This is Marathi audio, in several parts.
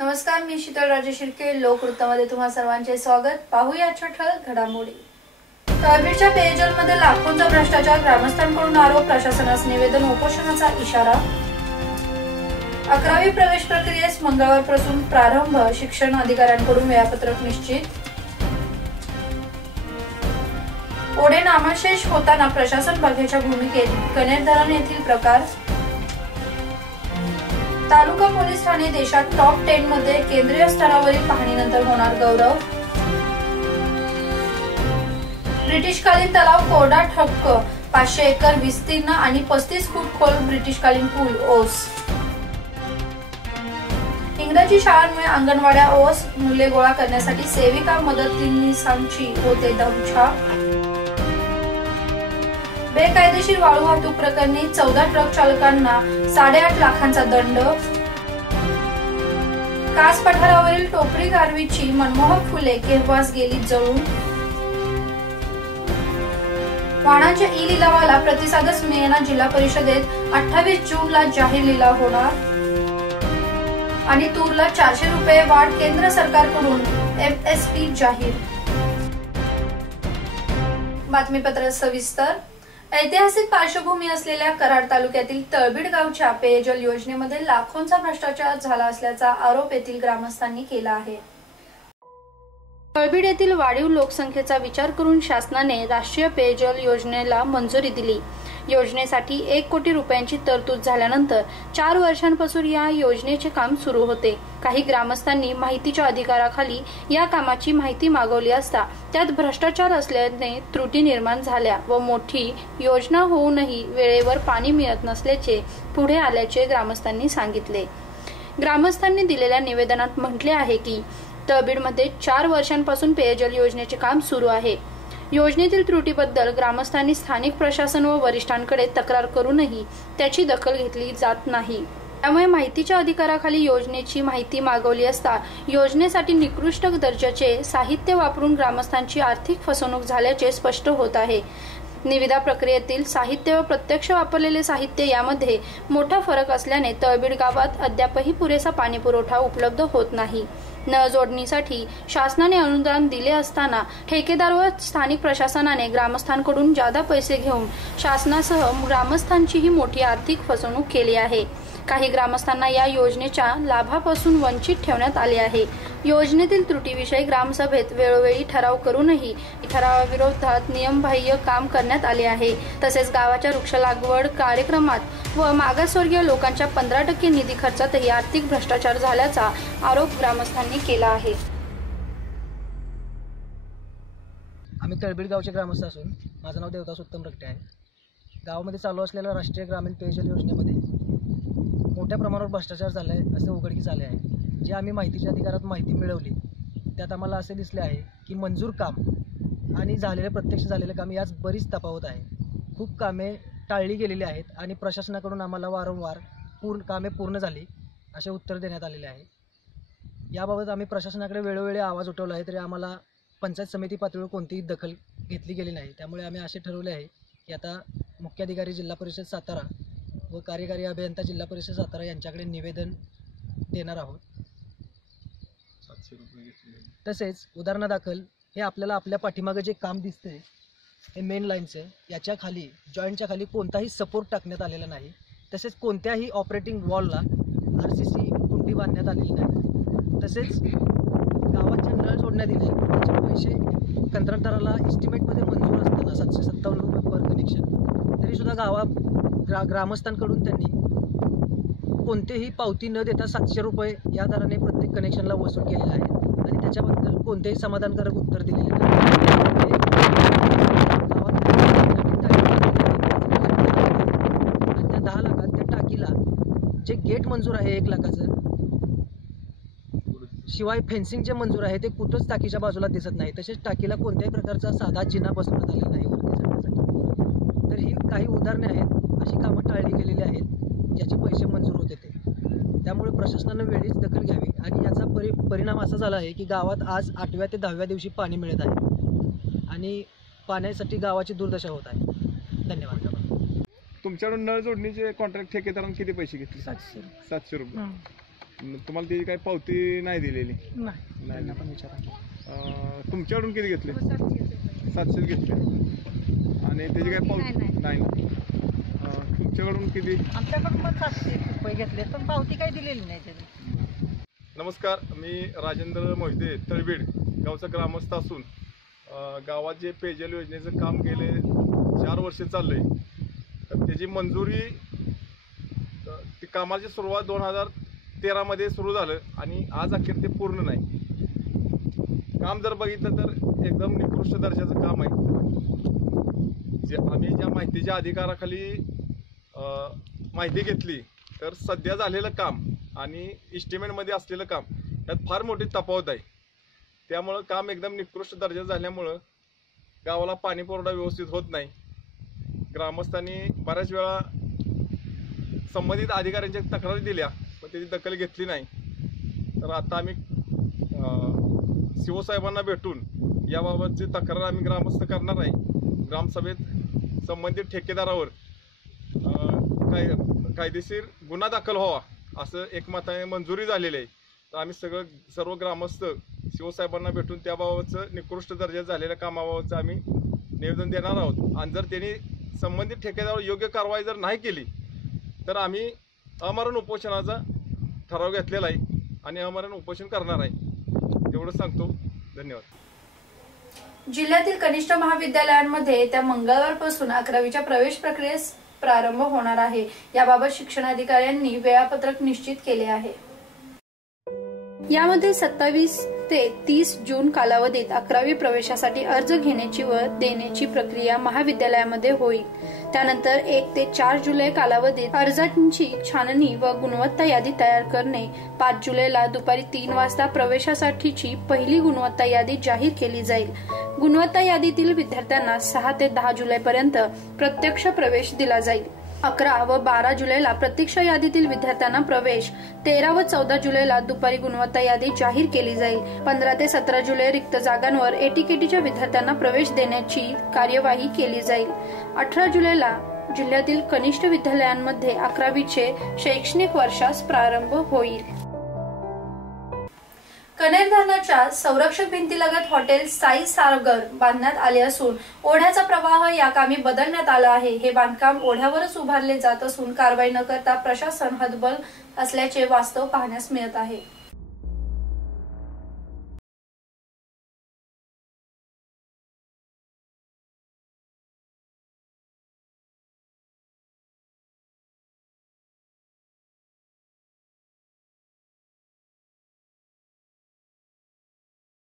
नमस्कार, मी शीतल राजे शिर्के. लोकवृत्तामध्ये तुम्हा सर्वांचे स्वागत. पाहूया ठळक घडामोडी. तळबीडच्या पेयजलमध्ये लाखोंचा भ्रष्टाचार, ग्रामस्थांकडून आरोप, प्रशासनास निवेदन, उपोषणाचा इशारा. 11वी प्रवेश प्रक्रियेस मंगळवारपासून प्रारंभ, शिक्षण अधिकाऱ्यांकडून वेळापत्रक निश्चित. ओढे नामशेष होताना प्रशासन बघ्याच्या भूमिकेत, कनेर धरण येथील प्रकार. तालुका पोलीस ठाणे देशात टॉप 10 मध्ये, केंद्रीय स्तरावरील पाहणीनंतर होणार गौरव. ब्रिटिशकालीन तलाव कोरडा ठप्प, 500 एकर विस्तीर्ण आणि 35 फूट खोल ब्रिटिशकालीन पूल ओस. इंग्रजी शाळांमुळे अंगणवाड्या ओस, मुले गोळा करण्यासाठी सेविका मदतनीसांची होते दमछाक. बेकायदेशीर वाळू वाहतूक प्रकरणी 14 ट्रक चालकांना 8.5 लाखांचा दंड. कास पठारावरील टोपरी गारवीची मनमोहक फुले केव्हाच गेली जळून. वाहनांच्या ई लिलावाला प्रतिसादच मिळेना जिल्हा परिषदेत, 28 जूनला जाहीर लिलाव होणार. आणि तूरला 400 रुपये वाढ, केंद्र सरकारकडून MSP जाहीर. बातमीपत्र सविस्तर. ऐतिहासिक पार्श्वभूमी असलेल्या कराड तालुक्यातील तळबीड गावच्या पेयजल योजनेमध्ये लाखोंचा भ्रष्टाचार झाला असल्याचा आरोप येथील ग्रामस्थांनी केला आहे. तळबीड येथील वाढीव लोकसंख्येचा विचार करून शासनाने राष्ट्रीय पेयजल योजनेला मंजुरी दिली. योजनेसाठी 1 कोटी रुपयांची तरतूद झाल्यानंतर 4 वर्षांपासून या योजनेचे काम सुरू होते. काही ग्रामस्थांनी माहितीच्या अधिकाराखाली या कामाची माहिती मागवली असता त्यात भ्रष्टाचार असल्याने त्रुटी निर्माण झाल्या व मोठी योजना होऊनही वेळेवर पाणी मिळत नसल्याचे पुढे आल्याचे ग्रामस्थांनी सांगितले. ग्रामस्थांनी दिलेल्या निवेदनात म्हटले आहे की तळबीडमध्ये 4 वर्षांपासून पेयजल योजनेचे काम सुरू आहे. योजनेतील त्रुटीबद्दल ग्रामस्थांनी स्थानिक प्रशासन व वरिष्ठांकडे तक्रार करूनही त्याची दखल घेतली जात नाही. त्यामुळे माहितीच्या अधिकाराखाली योजनेची माहिती मागवली असता योजनेसाठी निकृष्ट दर्जाचे साहित्य वापरून ग्रामस्थांची आर्थिक फसवणूक झाल्याचे स्पष्ट होत आहे. निविदा प्रक्रियेतील साहित्य व प्रत्यक्ष वापरलेले साहित्य यामध्ये मोठा फरक असल्याने तळबीड गावात अद्यापही पुरेसा पाणी पुरवठा उपलब्ध होत नाही. नळ जोडणीसाठी शासनाने अनुदान दिले असताना ठेकेदार व स्थानिक प्रशासनाने ग्रामस्थांकडून जादा पैसे घेऊन शासनासह ग्रामस्थांचीही मोठी आर्थिक फसवणूक केली आहे. काही ग्रामस्थांना या योजनेच्या लाभापासून वंचित ठेवण्यात आले आहे. योजनेतील त्रुटीविषयी ग्रामसभेत वेळोवेळी ठराव करूनही ठरावाविरोधात नियमबाह्य काम करण्यात आले आहे. तसेच गावाच्या वृक्ष लागवड कार्यक्रमात व मागासवर्गीय लोकांच्या 15% निधी खर्चातही आर्थिक भ्रष्टाचार झाल्याचा आरोप ग्रामस्थांनी केला आहे. आम्ही तळबीड गावचे ग्रामस्थ असून माझं नाव देवदास उत्तम रकटे आहे. गावामध्ये चालू असलेल्या राष्ट्रीय ग्रामीण पेयजल योजनेमध्ये मोठ्या प्रमाणावर भ्रष्टाचार झाला आहे असे उघडकीस आले आहे. जे आम्ही माहितीच्या अधिकारात माहिती मिळवली त्यात आम्हाला असे दिसले आहे की मंजूर काम आणि प्रत्यक्ष झालेले काम यात बरीच तफावत आहे. खूप कामे टाळली गेलेली आहेत आणि प्रशासनाकडून आम्हाला वारंवार कामे पूर्ण झाली असे उत्तर देण्यात आलेले आहे. याबाबत आम्ही प्रशासनाकडे वेळोवेळी आवाज उठवला आहे तरी आम्हाला पंचायत समिती पातळीवर कोणतीही दखल घेतली गेली नाही. त्यामुळे आम्ही असे ठरवले आहे की आता मुख्याधिकारी जिल्हा परिषद सातारा व कार्यकारी अभियंता जिल्हा परिषद सातारा यांच्याकडे निवेदन देणार आहोत. तसेच उदाहरणादाखल हे आपल्याला आपल्या पाठीमागे जे काम दिसते हे मेन लाईनचे, याच्या खाली जॉईंटच्या खाली कोणताही सपोर्ट टाकण्यात आलेला नाही. तसेच कोणत्याही ऑपरेटिंग वॉलला RCC कुंडी बांधण्यात आलेली नाही. तसेच गावाच्या नळ सोडण्यात येईल त्याचे पैसे कंत्राटदाराला इस्टिमेटमध्ये मंजूर असताना 757 रुपये पर कनेक्शन, तरीसुद्धा ग्रामस्थांकडून त्यांनी कोणतेही पावती न देता 700 रुपये या दराने प्रत्येक कनेक्शनला वसूल केलेले आहेत आणि त्याच्याबद्दल कोणतेही समाधानकारक उत्तर दिलेले नाही. आणि त्या 10 लाखात त्या टाकीला जे गेट मंजूर आहे 1 लाखाचं, शिवाय फेन्सिंगचे मंजूर आहे ते कुठंच टाकीच्या बाजूला दिसत नाही. तसेच टाकीला कोणत्याही प्रकारचा साधा जिना बसवण्यात आलेला नाही वरती चढण्यासाठी. तर ही काही उदाहरणे आहेत, अशी कामं टाळली गेलेली आहेत ज्याचे पैसे मंजूर होते ते. त्यामुळे प्रशासनानं वेळीच दखल घ्यावी आणि याचा परिणाम असा झाला आहे की गावात आज 8व्या ते 10व्या दिवशी पाणी मिळत आहे आणि पाण्यासाठी गावाची दुर्दशा होत आहे. धन्यवाद. तुमच्याकडून नळ जोडणीचे कॉन्ट्रॅक्ट ठेकेदारांनी किती पैसे घेतले? 700 रुपये. तुम्हाला त्याची काही पावती नाही दिलेली? नाही. तुमच्याकडून किती घेतले? 700 घेतले. आणि त्याची काही पावती नाही? तुमच्याकडून किती? आमच्याकडून पण 700 रुपये घेतले, पण पावती काही दिलेली नाही त्याची. नमस्कार, मी राजेंद्र मोहिते, तळबीड गावचा ग्रामस्थ असून गावात जे पेयजल योजनेचं काम गेले 4 वर्षे चाललंय, तर त्याची मंजुरी ती कामाची सुरुवात 2013 सुरू झालं आणि आज अखेर ते पूर्ण नाही. काम जर बघितलं तर एकदम निकृष्ट दर्जाचं काम आहे. आम्ही ज्या माहितीच्या अधिकाराखाली माहिती घेतली तर सध्या झालेलं काम आणि इस्टिमेटमध्ये असलेलं काम यात फार मोठी तफावत आहे. त्यामुळं काम एकदम निकृष्ट दर्जा झाल्यामुळं गावाला पाणी पुरवठा व्यवस्थित होत नाही. ग्रामस्थांनी बऱ्याच वेळा संबंधित अधिकाऱ्यांच्या तक्रारी दिल्या पण त्याची दखल घेतली नाही. तर आता आम्ही सीओ साहेबांना भेटून याबाबतची तक्रार आम्ही ग्रामस्थ करणार आहे. ग्रामसभेत संबंधित ठेकेदारावर कायदेशीर गुन्हा दाखल व्हावा असं एकमताने मंजुरी झालेली आहे. तर आम्ही सर्व ग्रामस्थ सीओ साहेबांना भेटून त्याबाबतचं निकृष्ट दर्जा झालेल्या कामाबाबतचं आम्ही निवेदन देणार आहोत. आणि जर त्यांनी संबंधित ठेकेदारावर योग्य कारवाई जर नाही केली तर आम्ही आमरण उपोषणाचा ठराव घेतलेला आहे आणि आमरण उपोषण करणार आहे. एवढं सांगतो. धन्यवाद. जिल्ह्यातील कनिष्ठ महाविद्यालयांमध्ये येत्या मंगळवारपासून 11वीच्या प्रवेश प्रक्रियेस प्रारंभ होणार आहे. याबाबत शिक्षणाधिकाऱ्यांनी वेळापत्रक निश्चित केले आहे. यामध्ये 27 ते 30 जून कालावधीत 11वी प्रवेशासाठी अर्ज घेण्याची व देण्याची प्रक्रिया महाविद्यालयामध्ये होईल. त्यानंतर 1 ते 4 जुलै कालावधीत अर्जांची छाननी व गुणवत्ता यादी तयार करणे. 5 जुलैला दुपारी 3 वाजता प्रवेशासाठीची पहिली गुणवत्ता यादी जाहीर केली जाईल. गुणवत्ता यादीतील विद्यार्थ्यांना 6 ते 10 जुलैपर्यंत प्रत्यक्ष प्रवेश दिला जाईल. 11 व 12 जुलैला प्रतीक्षा यादीतील विद्यार्थ्यांना प्रवेश. 13 व 14 जुलैला दुपारी गुणवत्ता यादी जाहीर केली जाईल. 15 ते 17 जुलै रिक्त जागांवर एटीकेटीच्या विद्यार्थ्यांना प्रवेश देण्याची कार्यवाही केली जाईल. 18 जुलैला जिल्ह्यातील कनिष्ठ विद्यालयांमध्ये 11वीचे शैक्षणिक वर्षास प्रारंभ होईल. कनेर धरणाच्या संरक्षक भिंतीलगत हॉटेल साई सागर बांधण्यात आले असून ओढ्याचा प्रवाह या कामी बदलण्यात आला आहे. हे बांधकाम ओढ्यावरच उभारले जात असून कारवाई न करता प्रशासन हतबल असल्याचे वास्तव पाहण्यास मिळत आहे.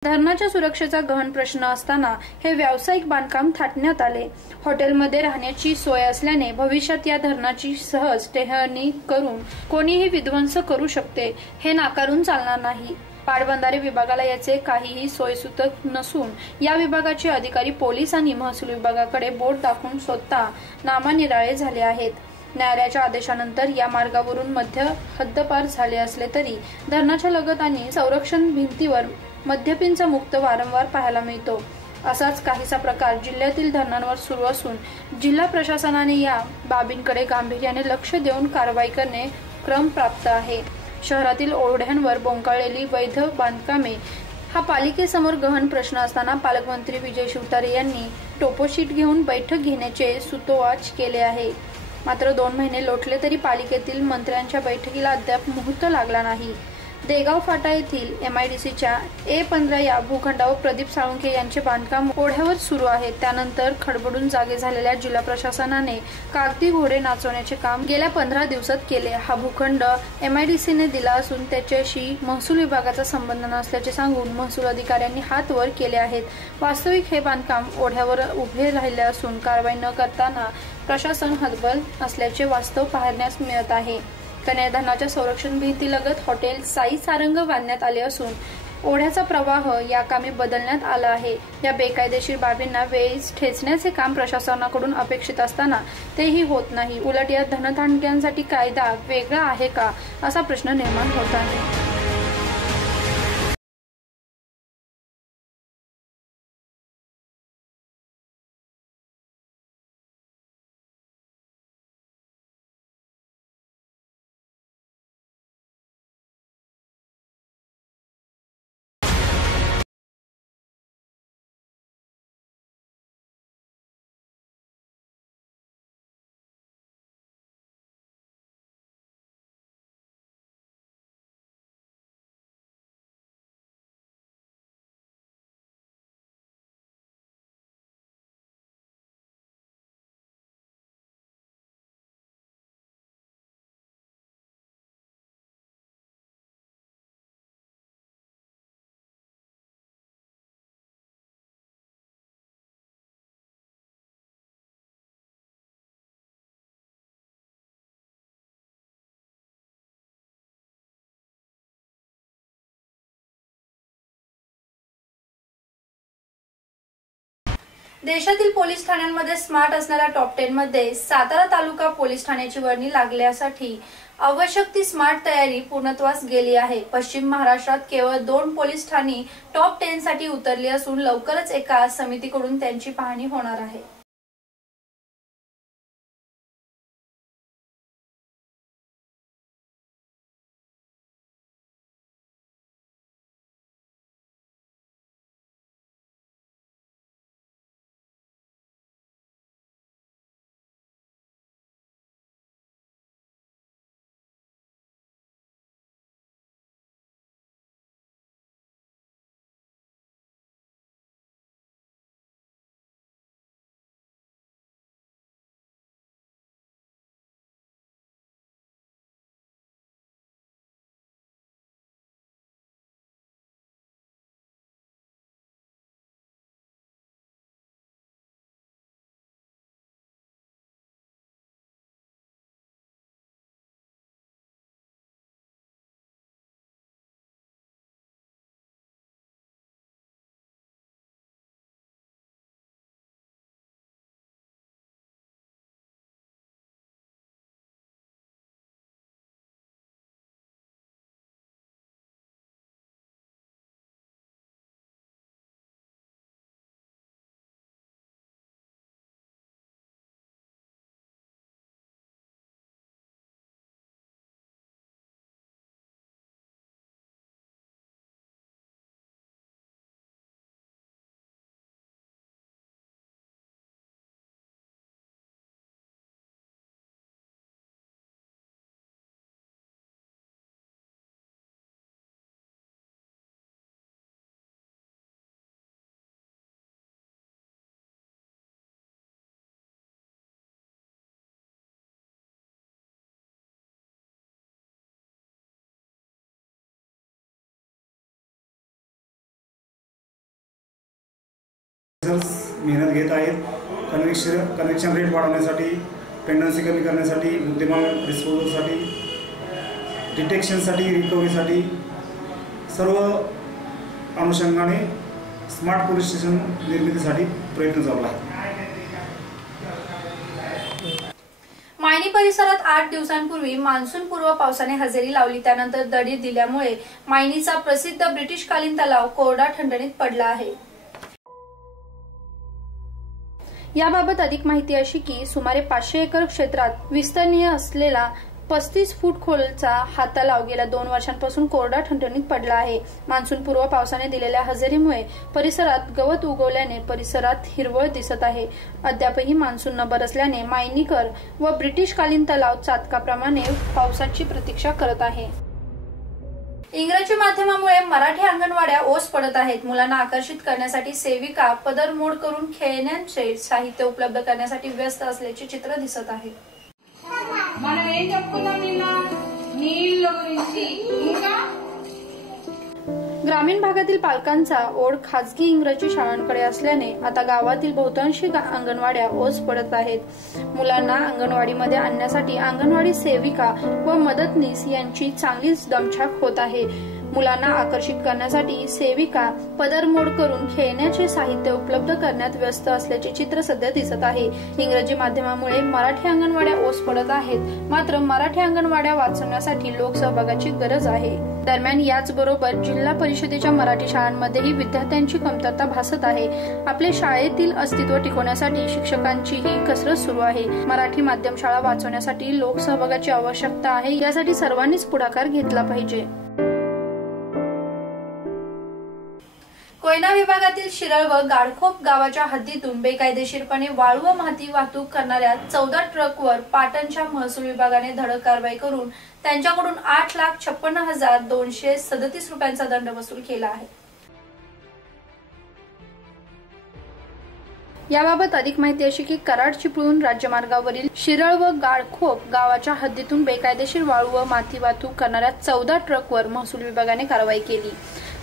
धरणाच्या सुरक्षेचा गहन प्रश्न असताना हे व्यावसायिक बांधकाम थाटण्यात आले. हॉटेलमध्ये राहण्याची सोय असल्याने भविष्यात या धरणाची सहज टेहळणी करून कोणीही विध्वंस करू शकते, हे नाकारून चालणार नाही. पाटबंधारे विभागाला याचे काहीही सोयीसुचक नसून या विभागाचे अधिकारी पोलीस आणि महसूल विभागाकडे बोट दाखवून स्वतः नामानिराळे झाले आहेत. न्यायालयाच्या आदेशानंतर या मार्गावरून मध्य हद्दपार झाले असले तरी धरणाच्या लगत आणि संरक्षण भिंतीवर मद्यपींचा मुक्त वारंवार पाहायला मिळतो. असाच काहीसा प्रकार जिल्ह्यातील धरणांवर सुरू असून जिल्हा प्रशासनाने या बाबींकडे गांभीर्याने लक्ष देऊन कारवाई करणे क्रमप्राप्त आहे. शहरातील ओढ्यांवर बोंकाळलेली वैध बांधकामे हा पालिकेसमोर गहन प्रश्न असताना पालकमंत्री विजय शिवतारे यांनी टोपोशीट घेऊन बैठक घेण्याचे सुतोवाच केले आहे. मात्र 2 महिने लोटले तरी पालिकेतील मंत्र्यांच्या बैठकीला अद्याप मुहूर्त लागला नाही. देगाव फाटा येथील MIDCच्या A15 या भूखंडावर प्रदीप साळुंखे यांचे बांधकाम ओढ्यावर सुरू आहे. त्यानंतर खडबडून जागे झालेल्या जिल्हा प्रशासनाने कागदी घोडे नाचवण्याचे काम गेल्या 15 दिवसात केले. हा भूखंड MIDCने दिला असून त्याच्याशी महसूल विभागाचा संबंध नसल्याचे सांगून महसूल अधिकाऱ्यांनी हात वर केले आहेत. वास्तविक हे बांधकाम ओढ्यावर उभे राहिले असून कारवाई न करताना प्रशासन हतबल असल्याचे वास्तव पाहण्यास मिळत आहे. कन्हेर धरणाच्या संरक्षण भिंतीलगत हॉटेल साई सारंग बांधण्यात आले असून ओढ्याचा प्रवाह या कामी बदलण्यात आला आहे. या बेकायदेशीर बाबींना वेळीच ठेचण्याचे काम प्रशासनाकडून अपेक्षित असताना तेही होत नाही. उलट या धनधानक्यांसाठी कायदा वेगळा आहे का असा प्रश्न निर्माण होत आहे. देशातील पोलीस ठाण्यांमध्ये स्मार्ट असणाऱ्या टॉप 10 मध्ये सातारा तालुका पोलीस ठाण्याची वर्णी लागण्यासाठी आवश्यक ती स्मार्ट तयारी पूर्णत्वास गेली आहे. पश्चिम महाराष्ट्रात केवळ 2 पोलीस ठाणी टॉप 10 साठी उतरली असून लवकरच एका समितीकडून त्यांची पाहणी होणार आहे. मेहनत घेत आहेत. कनेक्शन रेट वाढवण्यासाठी, पेंडन्सी कमी करण्यासाठी, बुद्धिमान डिस्पोजलसाठी, डिटेक्शनसाठी, रिकव्हरीसाठी सर्व अनुषंगाने स्मार्ट पोलीस स्टेशन निर्मितीसाठी प्रयत्न चालू आहे. मायनी परिसरात 8 दिवसांपूर्वी मान्सूनपूर्व पावसाने हजेरी लावली. त्यानंतर दडी दिल्यामुळे मायनीचा प्रसिद्ध ब्रिटिशकालीन तलाव कोरडा ठणठणीत पडला आहे. याबाबत अधिक माहिती अशी की सुमारे 500 एकर क्षेत्रात विस्तीर्ण असलेला 35 फूट खोलचा हा तलाव गेल्या 2 वर्षांपासून कोरडा ठणठणीत पडला आहे. मान्सूनपूर्व पावसाने दिलेल्या हजेरीमुळे परिसरात गवत उगवल्याने परिसरात हिरवळ दिसत आहे. अद्यापही मान्सून न बरसल्याने मायनीकर व ब्रिटिशकालीन तलाव चातकाप्रमाणे पावसाची प्रतीक्षा करत आहे. इंग्रजी माध्यमामुळे मराठी अंगणवाड्या ओस पडत आहेत. मुलांना आकर्षित करण्यासाठी सेविका पदरमोड करून खेळण्यांचे साहित्य उपलब्ध करण्यासाठी व्यस्त असल्याचे चित्र दिसत आहे. ग्रामीण भागातील पालकांचा ओढ खासगी इंग्रजी शाळांकडे असल्याने आता गावातील बहुतांशी अंगणवाड्या ओस पडत आहेत. मुलांना अंगणवाडीमध्ये आणण्यासाठी अंगणवाडी सेविका व मदतनीस यांची चांगलीच दमछाक होत आहे. मुलांना आकर्षित करण्यासाठी सेविका पदरमोड करून खेळण्याचे साहित्य उपलब्ध करण्यात व्यस्त असल्याचे चित्र सध्या दिसत आहे. इंग्रजी माध्यमामुळे मराठी अंगणवाड्या ओस पडत आहेत. मात्र मराठी अंगणवाड्या वाचवण्यासाठी लोकसहभागाची गरज आहे. दरम्यान याचबरोबर जिल्हा परिषदेच्या मराठी शाळांमध्येही विद्यार्थ्यांची कमतरता भासत आहे. आपल्या शाळेतील अस्तित्व टिकवण्यासाठी शिक्षकांचीही कसरत सुरू आहे. मराठी माध्यम शाळा वाचवण्यासाठी लोकसहभागाची आवश्यकता आहे. यासाठी सर्वांनीच पुढाकार घेतला पाहिजे. कोयना विभागातील शिरळ व गाळखोप गावाच्या हद्दीतून बेकायदेशीरपणे वाळू व माती वाहतूक करणाऱ्या 14 ट्रकवर पाटणच्या महसूल विभागाने धडक कारवाई करून त्यांच्याकडून 8,56,237 रुपयांचा दंड वसूल केला आहे. याबाबत अधिक माहिती अशी की कराड चिपळूण राज्यमार्गावरील शिरळ व गाळखोप गावाच्या हद्दीतून बेकायदेशीर वाळू व माती वाहतूक करणाऱ्या 14 ट्रकवर महसूल विभागाने कारवाई केली.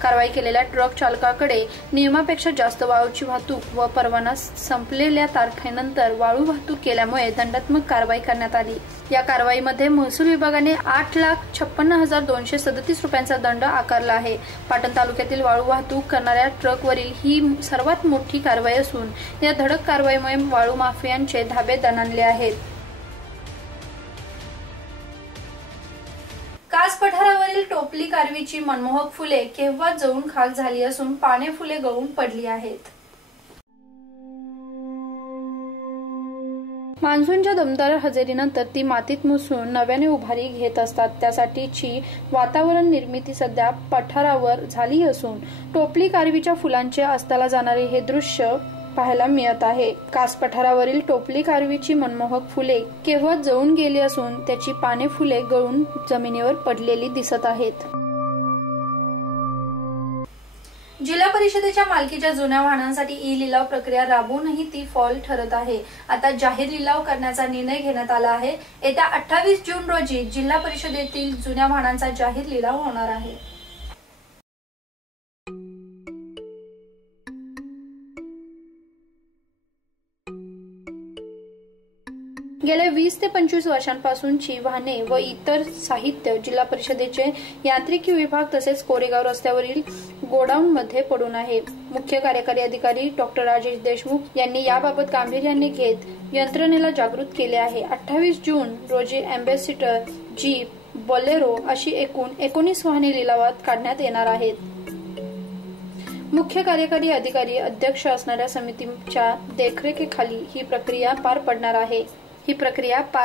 कारवाई केलेल्या ट्रक चालकाकडे नियमापेक्षा जास्त वाळूची वाहतूक व परवाना संपलेल्या तारखेनंतर वाळू वाहतूक केल्यामुळे दंडात्मक कारवाई करण्यात आली. या कारवाईमध्ये महसूल विभागाने 8,56,237 रुपयांचा दंड आकारला आहे. पाटण तालुक्यातील वाळू वाहतूक करणाऱ्या ट्रकवरील ही सर्वात मोठी कारवाई असून या धडक कारवाईमुळे वाळू माफियांचे धाबे दणाणले आहेत. कास पठारावरील टोपली कारवीची मनमोहक फुले केव्हा जळून खाक झाली असून पाने फुले गळून पडली आहेत. मान्सूनच्या दमदार हजेरीनंतर ती मातीत मिसळून नव्याने उभारी घेत असतात. त्यासाठीची वातावरण निर्मिती सध्या पठारावर झाली असून टोपली कारवीच्या फुलांचे अस्ताला जाणारे हे दृश्य पाहायला मिळत आहे. कास पठारावरील टोपली कारवीची मनमोहक फुले केव्हा जळून गेली असून त्याची पाने फुले गळून जमिनीवर पडलेली दिसत आहेत. जिल्हा परिषदेच्या मालकीच्या जुन्या वाहनांसाठी ई लिलाव प्रक्रिया राबवूनही ती फॉल ठरत आहे. आता जाहीर लिलाव करण्याचा निर्णय घेण्यात आला आहे. येत्या 28 जून रोजी जिल्हा परिषदेतील जुन्या वाहनांचा जाहीर लिलाव होणार आहे. गेल्या 20 ते 25 वर्षांपासूनची वाहने व इतर साहित्य जिल्हा परिषदेचे यांत्रिकी विभाग तसेच कोरेगाव रस्त्यावरील गोडाऊनमध्ये पडून आहे. मुख्य कार्यकारी अधिकारी डॉक्टर राजेश देशमुख यांनी याबाबत गांभीर्याने घेत यंत्रणेला जागृत केले आहे. 28 जून रोजी अँबॅसिडर, जीप, बोलेरो अशी एकूण 19 वाहने लिलावात काढण्यात येणार आहेत. मुख्य कार्यकारी अधिकारी अध्यक्ष असणाऱ्या समितीच्या देखरेखीखाली ही प्रक्रिया पार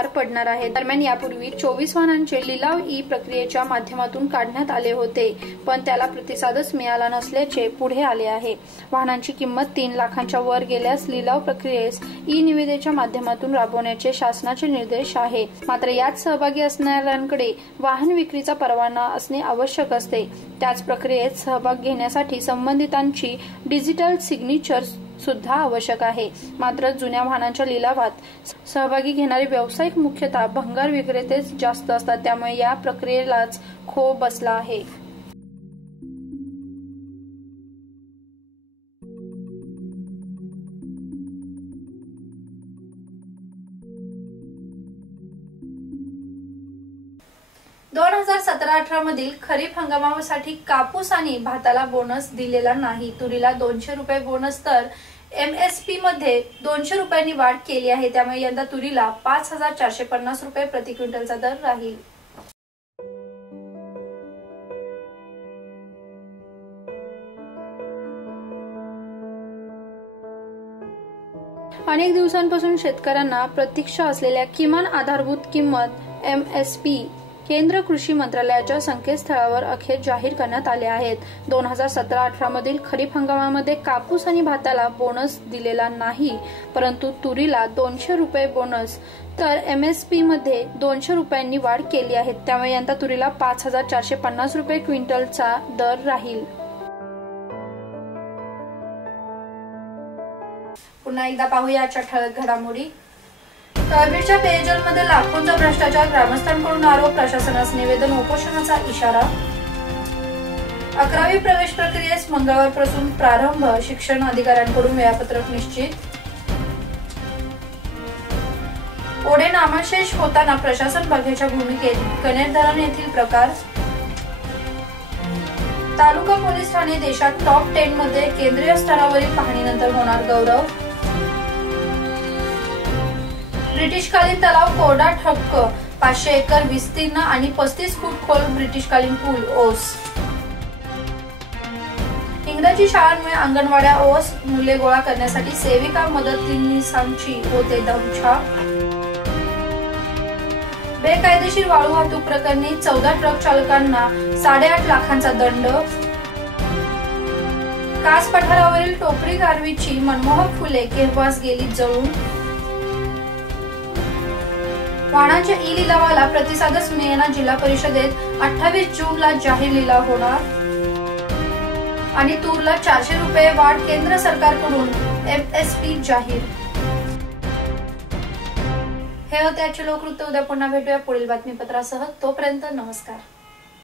पडणार आहे. दरम्यान यापूर्वी 24 वाहनांचे लिलाव ई प्रक्रियेच्या माध्यमातून काढण्यात आले होते, पण त्याला प्रतिसादच मिळाला नसल्याचे पुढे आले आहे. वाहनांची किंमत 3 लाखांच्या वर गेल्यास लिलाव प्रक्रियेस ई निविदेच्या माध्यमातून राबवण्याचे शासनाचे निर्देश आहे. मात्र यात सहभागी असणाऱ्यांकडे वाहन विक्रीचा परवाना असणे आवश्यक असते. त्याच प्रक्रियेत सहभाग घेण्यासाठी संबंधितांची डिजिटल सिग्नेचर सुद्धा आवश्यक आहे. मात्र जुन्या वाहनांच्या लिलावात सहभागी घेणारे व्यावसायिक मुख्यतः भंगार विक्रेतेच जास्त असतात. त्यामुळे या प्रक्रियेलाच खो बसला आहे. दोन 2017-18 मधील खरीप हंगामासाठी कापूस आणि भाताला बोनस दिलेला नाही. तुरीला 200 रुपये बोनस तर MSP मध्ये 200 रुपयांनी वाढ केली आहे. त्यामुळे यंदा तुरीला 5,450 रुपये प्रति क्विंटलचा दर राहील. अनेक दिवसांपासून शेतकऱ्यांना प्रतीक्षा असलेल्या किमान आधारभूत किंमत MSP केंद्र कृषी मंत्रालयाच्या संकेतस्थळावर अखेर जाहीर करण्यात आले आहेत. 2017-18 मधील खरीप हंगामामध्ये कापूस आणि भाताला बोनस दिलेला नाही, परंतु तुरीला 200 रुपये बोनस तर MSP मध्ये 200 रुपयांनी वाढ केली आहे. त्यामुळे यंदा तुरीला 5,450 रुपये क्विंटलचा दर राहील. पुन्हा एकदा पाहूया आजच्या ठळक घडामोडी. तळबीडच्या पेयजलमध्ये लाखोंचा भ्रष्टाचार, ग्रामस्थांकडून आरोप, प्रशासनास निवेदन, उपोषणाचा इशारा. 11वी प्रवेश प्रक्रियेस मंगळवारपासून प्रारंभ, शिक्षण अधिकाऱ्यांकडून वेळापत्रक निश्चित. ओढे नामशेष होताना प्रशासन बघ्याच्या भूमिकेत, कणेर धरण येथील प्रकार. तालुका पोलीस ठाणे देशात टॉप 10 मध्ये, केंद्रीय स्तरावरील पाहणीनंतर होणार गौरव. ब्रिटिशकालीन तलाव कोरडा ठप्प, 500 एकर विस्तीर्ण आणि 35 फूट खोल ब्रिटिशकालीन पूल ओस. इंग्रजी शाळांमुळे अंगणवाड्या ओस, मुले गोळा करण्यासाठी सेविका मदतनीसांची होते दमछाक. बेकायदेशीर वाळू वाहतूक प्रकरणी 14 ट्रक चालकांना 8.5 लाखांचा दंड. कास पठारावरील टोपरी गारवीची मनमोहक फुले केव्हाच गेली जळून. वाहनांच्या ई लिलावाला प्रतिसादच मिळेना, जिल्हा परिषदेत 28 जूनला जाहीर लिलाव होणार. आणि तूरला 400 रुपये वाढ, केंद्र सरकारकडून MSP जाहीर. हे होते आजचे लोकवृत्त. उद्या पुन्हा भेटूया पुढील बातमीपत्रासह. तोपर्यंत नमस्कार.